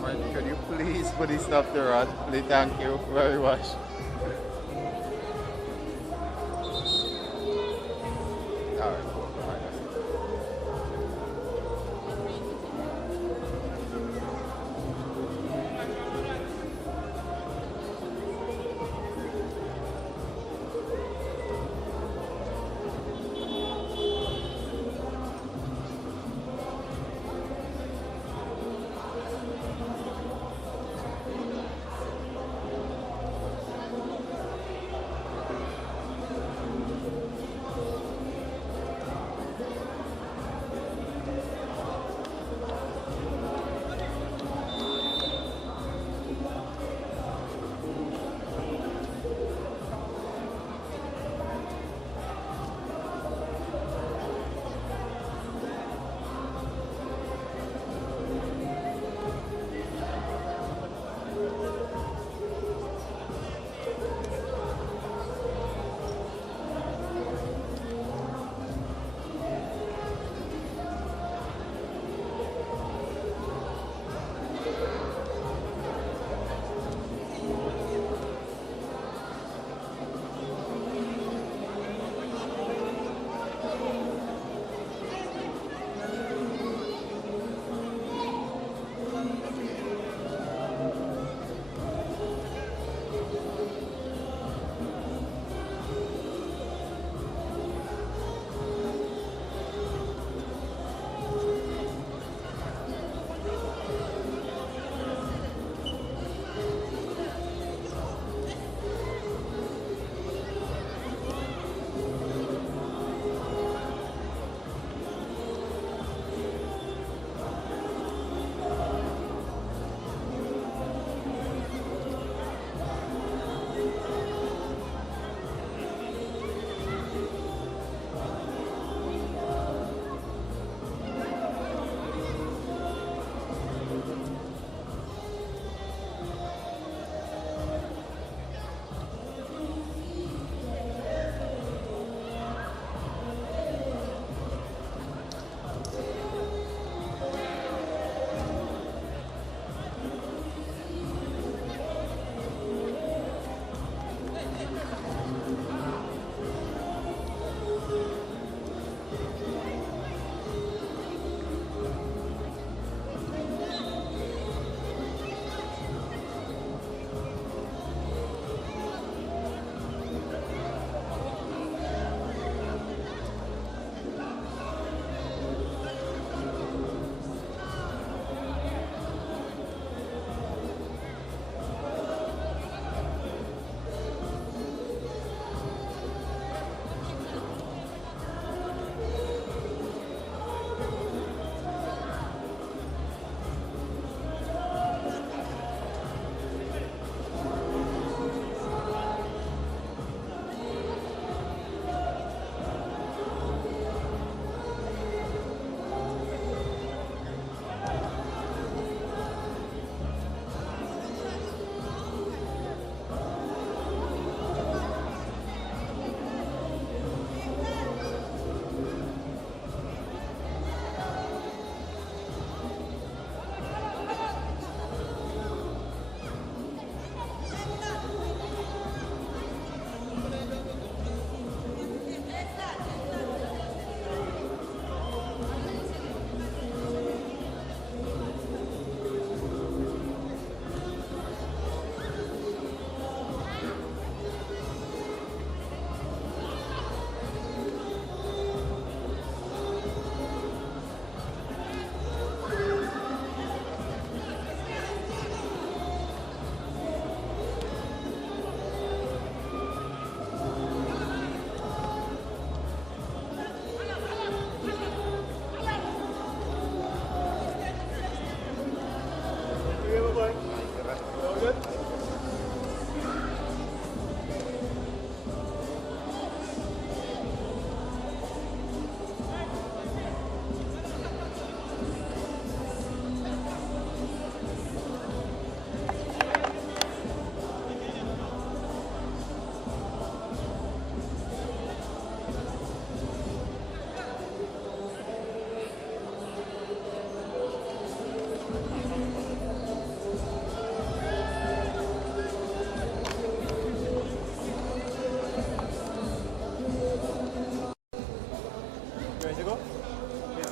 cameraman, could you please stop the run? Please, thank you very much. Alright, cool. Alright, that's it.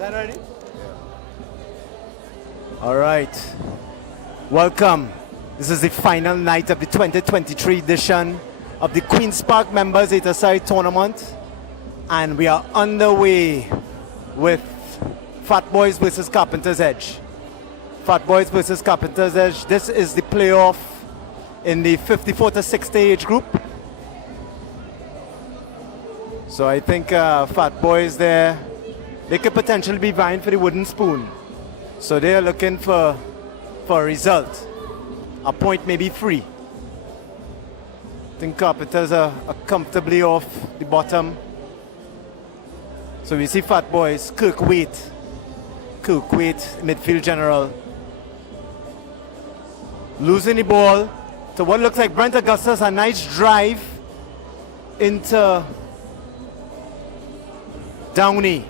Set ready? All right. Welcome. This is the final night of the 2023 edition of the Queen's Park Members 8-a-side tournament. And we are underway with Fatboys versus Carpenters Edge. Fatboys versus Carpenters Edge. This is the playoff in the 54 to 60 age group. So I think Fatboys there, they could potentially be vying for the wooden spoon. So they are looking for a result. A point may be free. I think Carpenters are comfortably off the bottom. So we see Fatboys, Kirk Waite, midfield general. Losing the ball to what looks like Brent Augustus, a nice drive into Downey.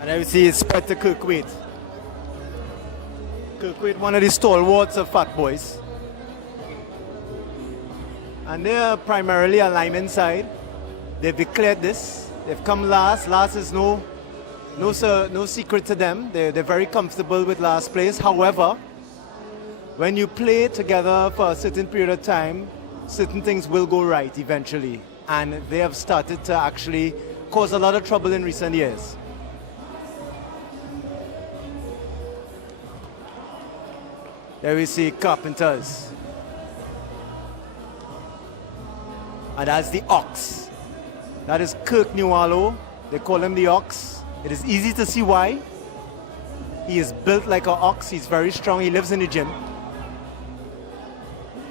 And there we see it spread to Kirk Waite. Kirk Waite, one of the stalwarts of Fatboys. And they are primarily a lineman side. They've declared this. They've come last. Last is no secret to them. They're very comfortable with last place. However, when you play together for a certain period of time, certain things will go right eventually. And they have started to actually cause a lot of trouble in recent years. There we see Carpenters. And that's the Ox. That is Kirk Nualo. They call him the Ox. It is easy to see why. He is built like an ox. He's very strong. He lives in the gym.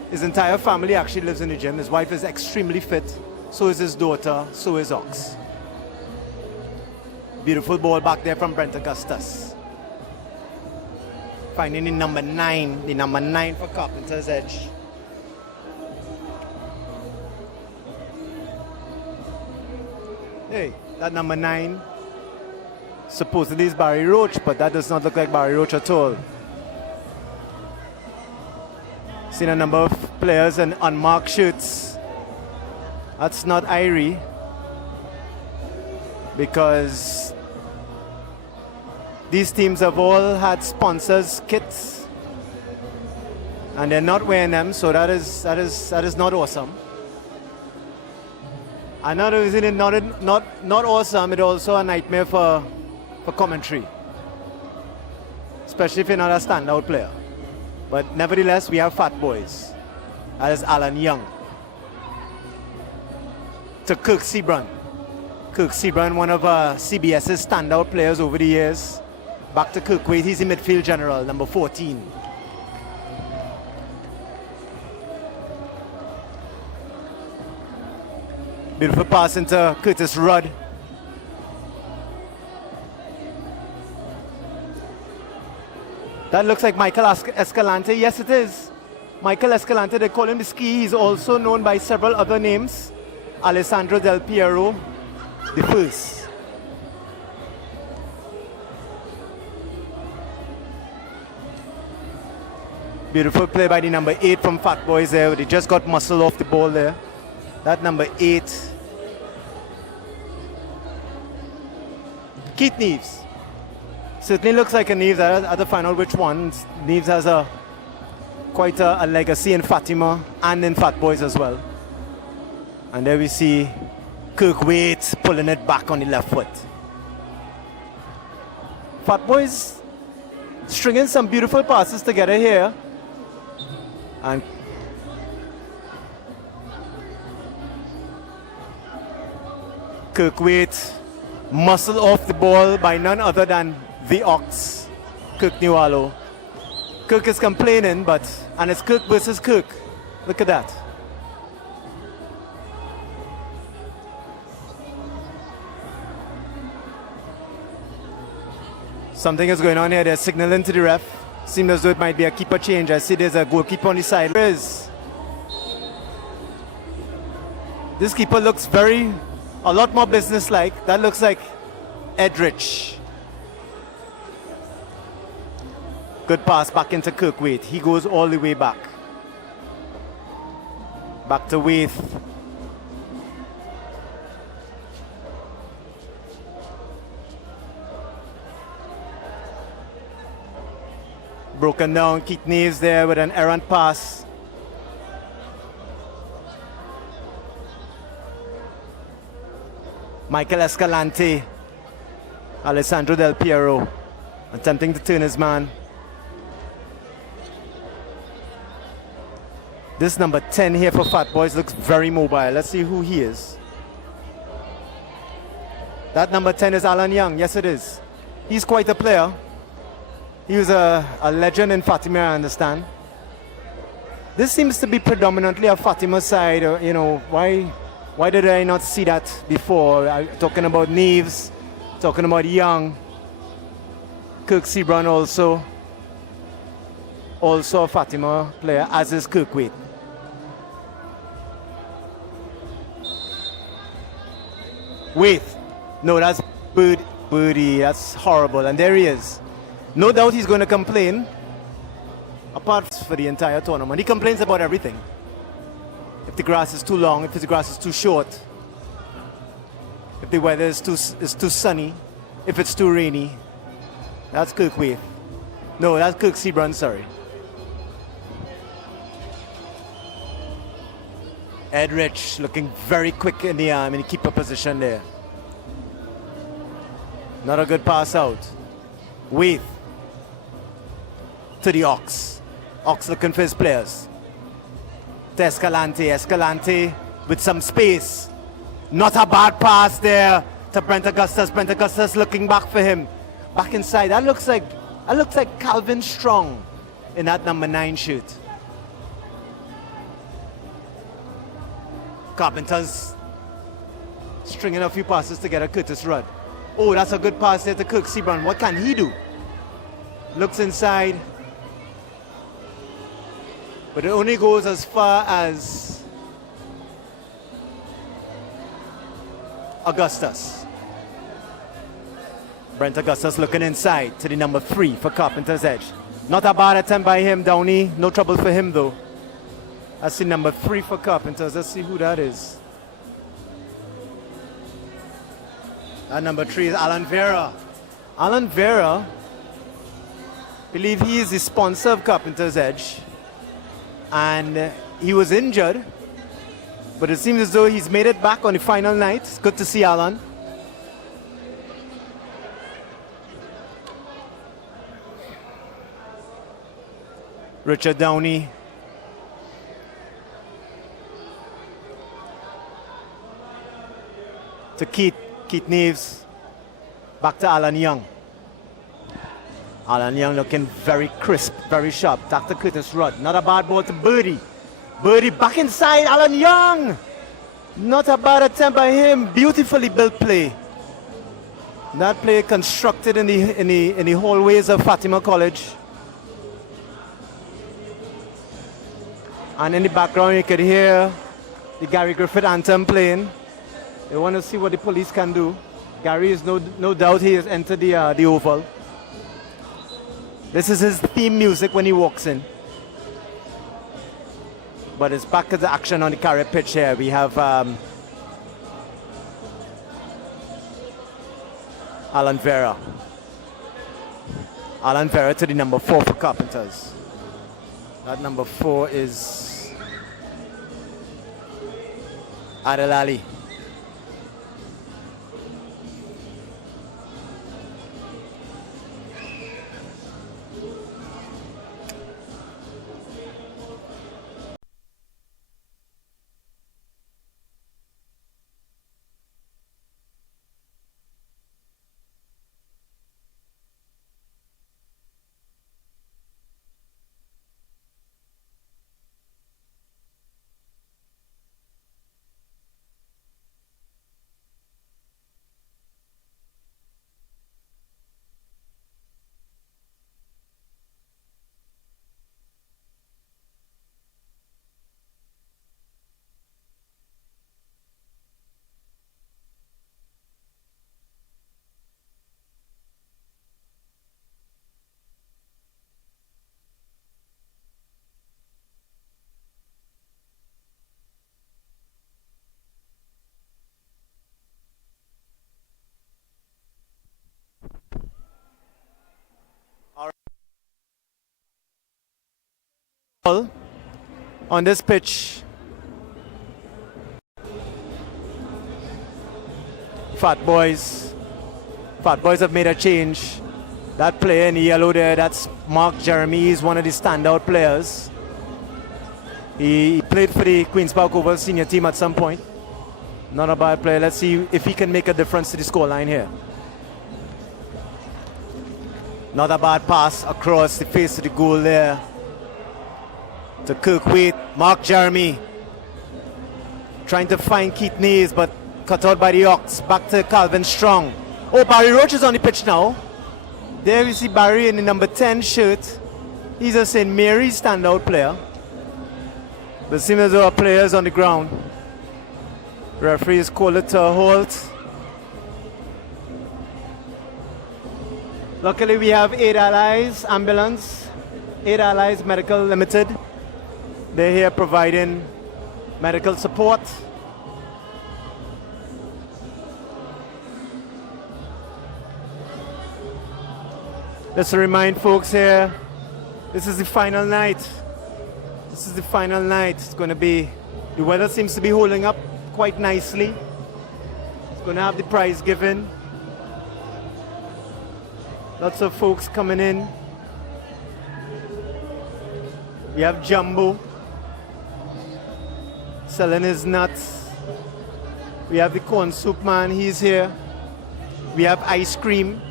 His entire family actually lives in the gym. His wife is extremely fit. So is his daughter. So is Ox. Beautiful ball back there from Brent Augustus. Finding the number 9 for Carpenter's Edge. Hey, that number 9 supposedly is Barry Roach, but that does not look like Barry Roach at all. Seen a number of players in unmarked shirts. That's not Irie, because these teams have all had sponsors kits, and they're not wearing them, so that is not awesome. Another reason it's not awesome, it's also a nightmare for commentary, especially if you're not a standout player. But nevertheless, we have Fatboys. That is Alan Young. To Kirk Sebron. Kirk Sebron, one of CBS's standout players over the years. Back to Kirk Waite, he's the midfield general, number 14. Beautiful pass into Curtis Rudd. That looks like Michael Escalante. Yes, it is. Michael Escalante, they call him the Ski. He's also known by several other names. Alessandro Del Piero, the first. Beautiful play by the number 8 from Fatboys there. They just got muscle off the ball there. That number 8. Keith Neves. Certainly looks like a Neves. I had to find out which one. Neves has quite a legacy in Fatima and in Fatboys as well. And there we see Kirk Waite pulling it back on the left foot. Fatboys stringing some beautiful passes together here. And Kirk Waite muscle off the ball by none other than the Ox, Kirk Nualo. Kirk is complaining, and it's Kirk versus Kirk. Look at that. Something is going on here. They're signaling to the ref. Seems as though it might be a keeper change. I see there's a goalkeeper on the side. This keeper looks a lot more businesslike. That looks like Edrich. Good pass back into Kirkwaite. He goes all the way back. Back to Waith. Broken down. Keith Neves there with an errant pass. Michael Escalante. Alessandro Del Piero attempting to turn his man. This number 10 here for Fatboy looks very mobile. Let's see who he is. That number 10 is Alan Young. Yes, it is. He's quite a player. He was a legend in Fatima, I understand. This seems to be predominantly a Fatima side. You know, why did I not see that before? Talking about Neves, talking about Young. Kirk Sebron also a Fatima player, as is Kirkwaite. Waith. No, that's Birdie. That's horrible. And there he is. No doubt he's going to complain. Apart for the entire tournament. He complains about everything. If the grass is too long, if the grass is too short, if the weather is too sunny, if it's too rainy. That's Kirkwaite. No, that's Kirk Sebron, sorry. Ed Rich looking very quick in the arm in the keeper position there. Not a good pass out. Waith to the Ox. Ox looking for his players. To Escalante. Escalante with some space. Not a bad pass there to Brent Augustus. Brent Augustus looking back for him. Back inside. That looks like Calvin Strong in that number 9 shirt. Carpenters stringing a few passes together. Curtis Rudd. Oh, that's a good pass there to Kirk Sebron. What can he do? Looks inside. But it only goes as far as Augustus. Brent Augustus looking inside to the number 3 for Carpenter's edge. Not a bad attempt by him, Downey. No trouble for him, though. That's the number 3 for Carpenters. Let's see who that is. That number 3 is Alan Vera. Alan Vera, believe he is the sponsor of Carpenter's Edge. And he was injured. But it seems as though he's made it back on the final night. It's good to see Alan. Richard Downey. To Keith Neves. Back to Alan Young. Alan Young looking very crisp, very sharp. Dr. Curtis Rudd. Not a bad ball to Birdie. Birdie back inside. Alan Young. Not a bad attempt by him. Beautifully built play. That play constructed in the hallways of Fatima College. And in the background you could hear the Gary Griffith anthem playing. They want to see what the police can do. Gary is no doubt he has entered the Oval. This is his theme music when he walks in. But it's back to the action on the carrot pitch here. We have Alan Vera. Alan Vera to the number 4 for Carpenters. That number 4 is Adel Ali. on this pitch. Fatboys have made a change. That player in yellow there, that's Mark Jeremy. He's one of the standout players. He played for the Queen's Park Oval senior team at some point. Not a bad player. Let's see if he can make a difference to the scoreline here. Not a bad pass across the face of the goal there to Kirkwaite. Mark Jeremy trying to find Keith Nays, but cut out by the Ox. Back to Calvin Strong. Oh, Barry Roach is on the pitch now. There you see Barry in the number 10 shirt. He's a St. Mary's standout player. But it seems as though our players on the ground. Referee is called it to a halt. Luckily we have Aid Allies Ambulance, Aid Allies Medical Limited. They're here providing medical support. Just to remind folks here, this is the final night. This is the final night. It's going to be, the weather seems to be holding up quite nicely. It's going to have the prize given. Lots of folks coming in. We have Jumbo selling his nuts. We have the corn soup man, he's here. We have ice cream.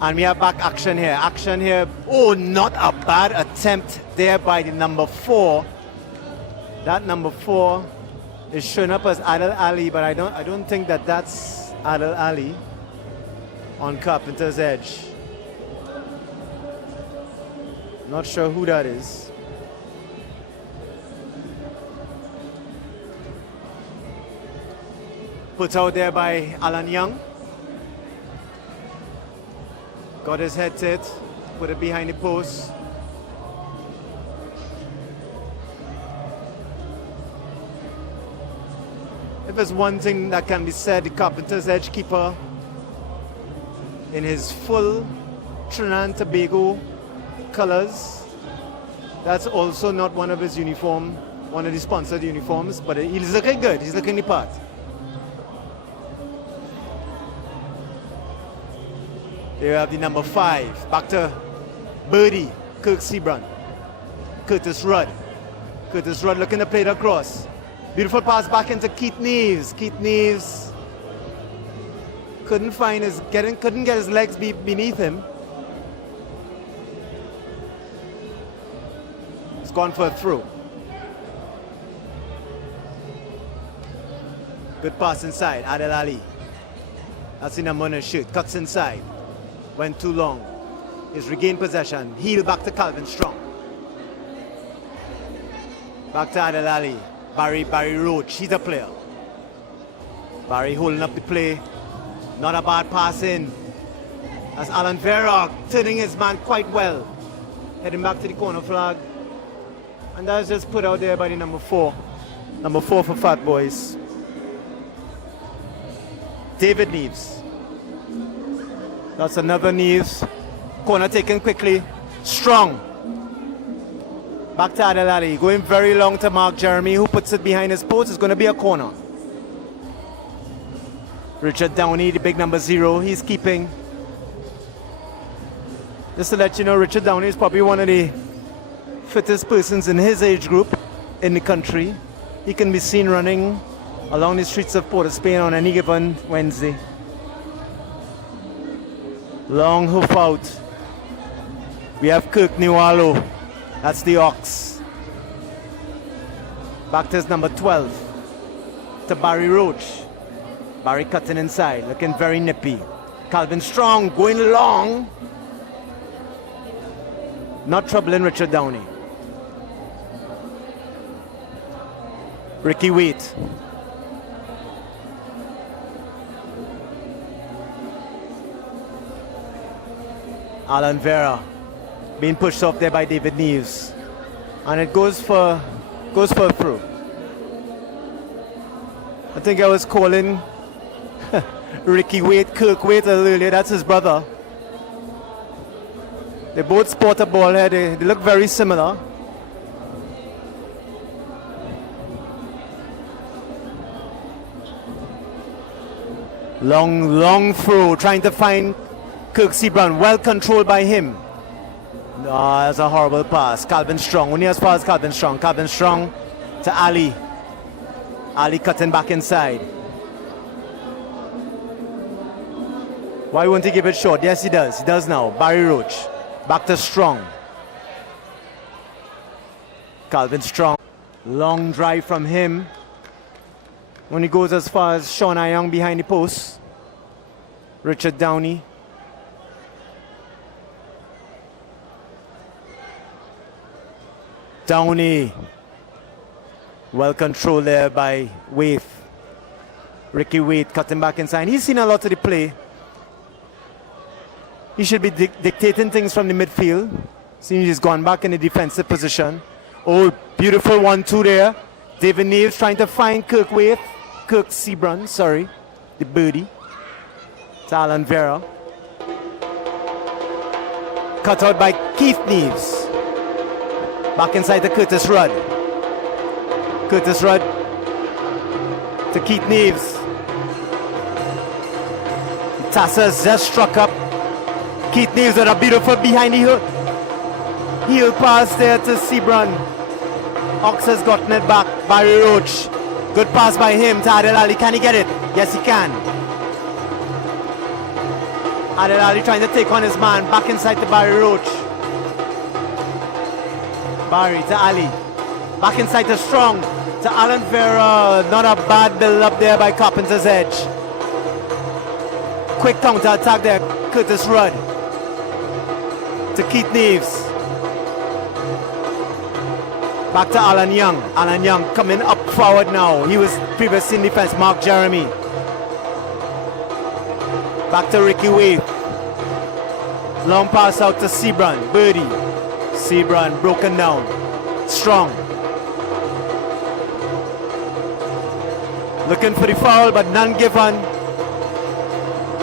And we have back action here. Action here. Oh, not a bad attempt there by the number 4. That number 4 is showing up as Adel Ali, but I don't think that that's Adel Ali on Carpenter's edge. Not sure who that is. Put out there by Alan Young. Got his head to it, put it behind the post. If there's one thing that can be said, the Carpenter's edge keeper in his full Trinidad and Tobago colors. That's also not one of his uniform, one of the sponsored uniforms, but he's looking good, he's looking the part. There you have the number 5, back to Birdie, Kirk Sebron, Curtis Rudd. Curtis Rudd looking to play it across. Beautiful pass back into Keith Neves. Keith Neves couldn't get his legs beneath him. It's gone for a throw. Good pass inside, Adel Ali. That's the number 1 shoot, cuts inside. Went too long. He's regained possession. Heel back to Calvin Strong. Back to Adel Ali. Barry Roach, he's a player. Barry holding up the play. Not a bad pass in. That's Alan Vera turning his man quite well. Heading back to the corner flag. And that's just put out there by the number 4. Number 4 for Fatboys. David Neves. That's another Neves. Corner taken quickly. Strong. Back to Adel Ali. Going very long to Mark Jeremy, who puts it behind his post. It's going to be a corner. Richard Downey, the big number 0, he's keeping. Just to let you know, Richard Downey is probably one of the fittest persons in his age group in the country. He can be seen running along the streets of Port of Spain on any given Wednesday. Long hoof out. We have Kirk Niwalo. That's the Ox. Back to his number 12. To Barry Roach. Barry cutting inside, looking very nippy. Calvin Strong going long. Not troubling Richard Downey. Ricky Waite. Alan Vera being pushed off there by David Neves. And it goes for a throw. I think I was calling Ricky Waite, Kirk Waite earlier, that's his brother. They both sport a ball here. They look very similar. Long throw, trying to find Kirk Sebron. Well controlled by him. Ah, that's a horrible pass. Calvin Strong, only as far as Calvin Strong. Calvin Strong to Ali. Ali cutting back inside. Why won't he give it short? Yes, he does. He does now. Barry Roach. Back to Strong. Calvin Strong. Long drive from him. When he goes as far as Sean Young behind the post. Richard Downey. Downey. Well controlled there by Waite. Ricky Waite cutting back inside. He's seen a lot of the play. He should be dictating things from the midfield. Seems he's gone back in the defensive position. Oh, beautiful 1-2 there. David Neves trying to find Kirk Sebron, sorry. The birdie. To Alan Vera. Cut out by Keith Neves. Back inside to Curtis Rudd. Curtis Rudd to Keith Neves. Tassas just struck up. Keith Neves with a beautiful behind the heel pass there to Sebron. Ox has gotten it back. Barry Roach. Good pass by him to Adel Ali. Can he get it? Yes, he can. Adel Ali trying to take on his man. Back inside to Barry Roach. Barry to Ali. Back inside to Strong. To Alan Vera. Not a bad build up there by Carpenter's edge. Quick counter attack there. Curtis Rudd. To Keith Neves. Back to Alan Young. Alan Young coming up forward now. He was previously in defense. Mark Jeremy. Back to Ricky Waite. Long pass out to Sebron. Birdie. Sebron broken down. Strong. Looking for the foul, but none given.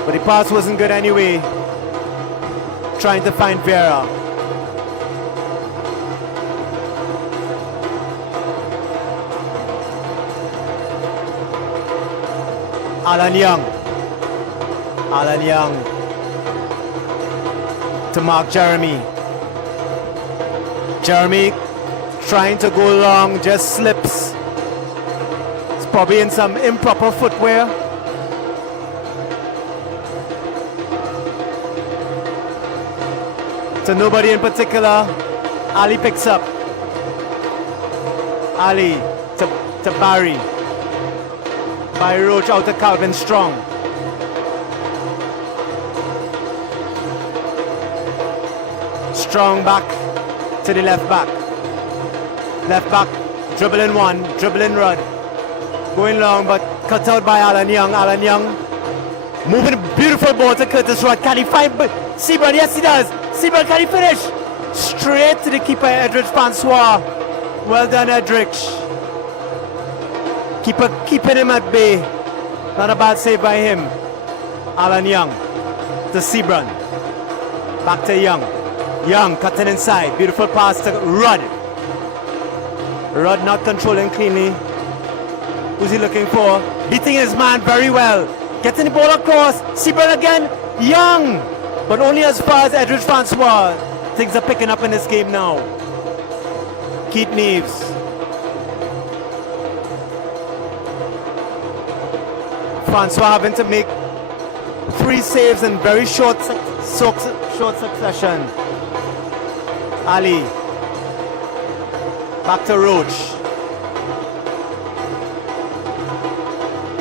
But the pass wasn't good anyway. Trying to find Vera. Alan Young. Alan Young. To Mark Jeremy. Jeremy trying to go long, just slips. It's probably in some improper footwear. To nobody in particular. Ali picks up. Ali to Barry. Barry Roach out to Calvin Strong. Strong back to the left back. Left back, dribbling one, dribbling Rudd. Going long, but cut out by Alan Young. Alan Young moving a beautiful ball to Curtis Rudd. Can he find Sebron? Yes, he does. Sebron, can he finish? Straight to the keeper, Edrich Francois. Well done, Edrich. Keeper keeping him at bay. Not a bad save by him. Alan Young to Sebron. Back to Young. Young cutting inside. Beautiful pass to Rudd. Rudd not controlling cleanly. Who's he looking for? Beating his man very well. Getting the ball across. Sebron again. Young. But only as far as Edrich Francois. Things are picking up in this game now. Keith Neves. Francois having to make 3 saves in very short succession. Ali. Back to Roach.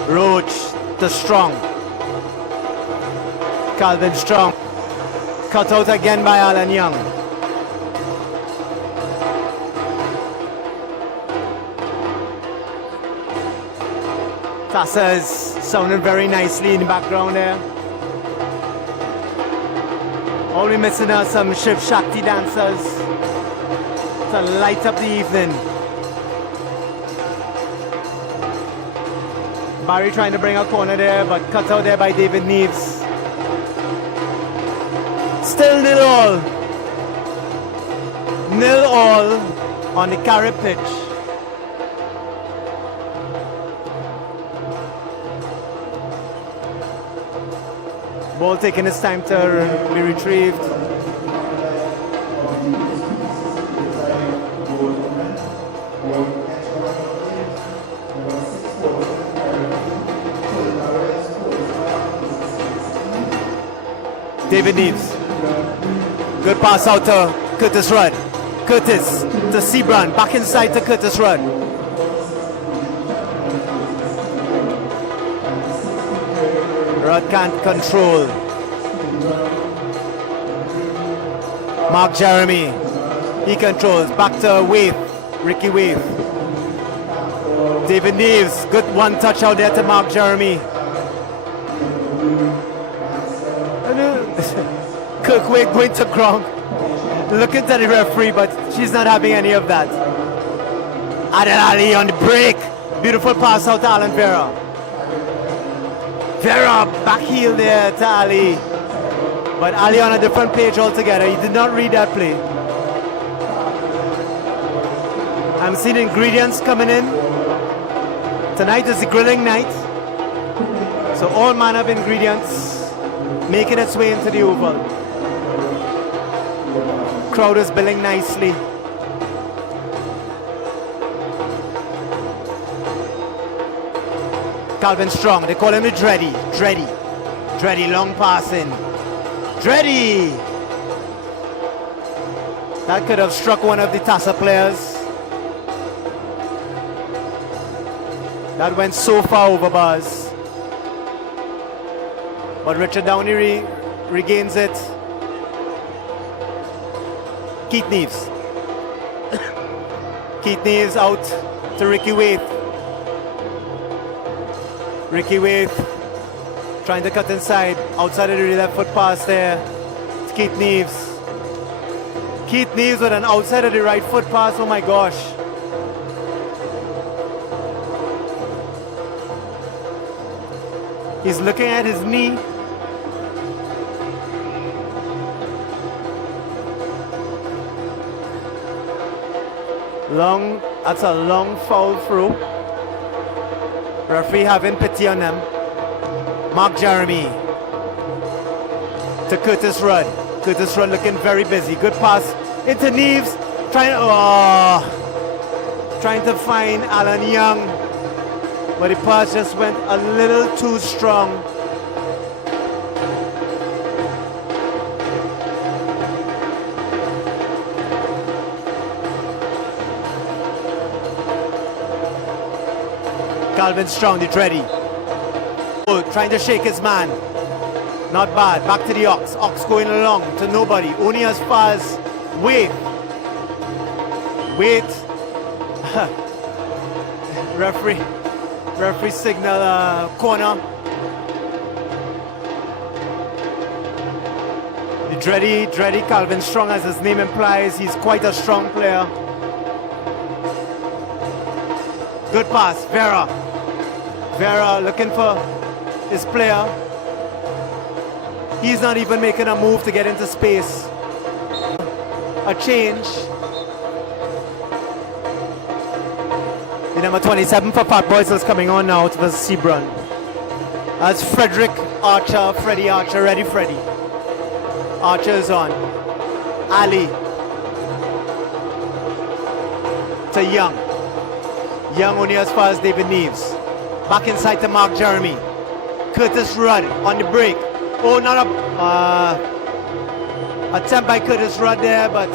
Roach to Strong. Calvin Strong. Cut out again by Alan Young. Tassa is sounding very nicely in the background there. Only missing are some Shiv Shakti dancers to light up the evening. Barry trying to bring a corner there, but cut out there by David Neves. Still 0-0. 0-0 on the Carib pitch. Ball taking its time to be retrieved. David Neves. Good pass out to Curtis Rudd. Curtis to Sebran. Back inside to Curtis Rudd. Rudd can't control. Mark Jeremy. He controls. Back to Waith. Ricky Waith. David Neves. Good one touch out there to Mark Jeremy. Kirk Waite going to ground. Looking to the referee, but she's not having any of that. Adel Ali on the break. Beautiful pass out to Alan Vera. Vera back heel there to Ali. But Ali on a different page altogether. He did not read that play. I'm seeing ingredients coming in. Tonight is the grilling night. So all manner of ingredients making its way into the oval. Crowd is billing nicely. Calvin Strong, they call him the Dreddy. Dreddy, long passing. Dreddy! That could have struck one of the Tassa players. That went so far over bars. But Richard Downey regains it. Keith Neves. Keith Neves out to Ricky Waith. Ricky Waith trying to cut inside, outside of the left foot pass there. It's Keith Neves. Keith Neves with an outside of the right foot pass, oh my gosh. He's looking at his knee. Long, that's a long foul through. Referee having pity on them. Mark Jeremy to Curtis Rudd. Curtis Rudd looking very busy. Good pass into Neves. Trying to find Alan Young. But the pass just went a little too strong. Calvin Strong, the Dreddy. Oh, trying to shake his man. Not bad. Back to the Ox. Ox going along to nobody. Only as far as Waith. Referee signal corner. The Dreddy Calvin Strong, as his name implies, he's quite a strong player. Good pass, Vera looking for his player. He's not even making a move to get into space. A change. The number 27 for Fatboy is coming on now to Sebran. As Freddie Archer, ready Freddie. Archer is on. Ali. To Young. Young only as far as David Neves. Back inside to Mark Jeremy. Curtis Rudd on the break. Oh, not a attempt by Curtis Rudd there, but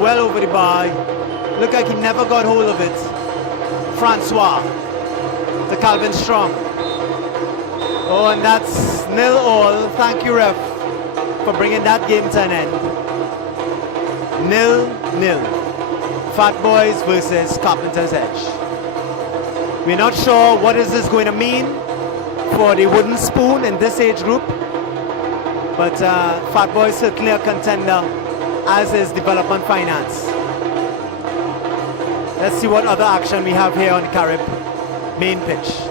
well over the bar. Looked like he never got hold of it. Francois to Calvin Strong. Oh, and that's 0-0. Thank you, ref, for bringing that game to an end. 0-0. Fatboys versus Carpenters Edge. We're not sure what is this going to mean for the wooden spoon in this age group, but Fatboy is certainly a contender, as is Development Finance. Let's see what other action we have here on the Carib main pitch.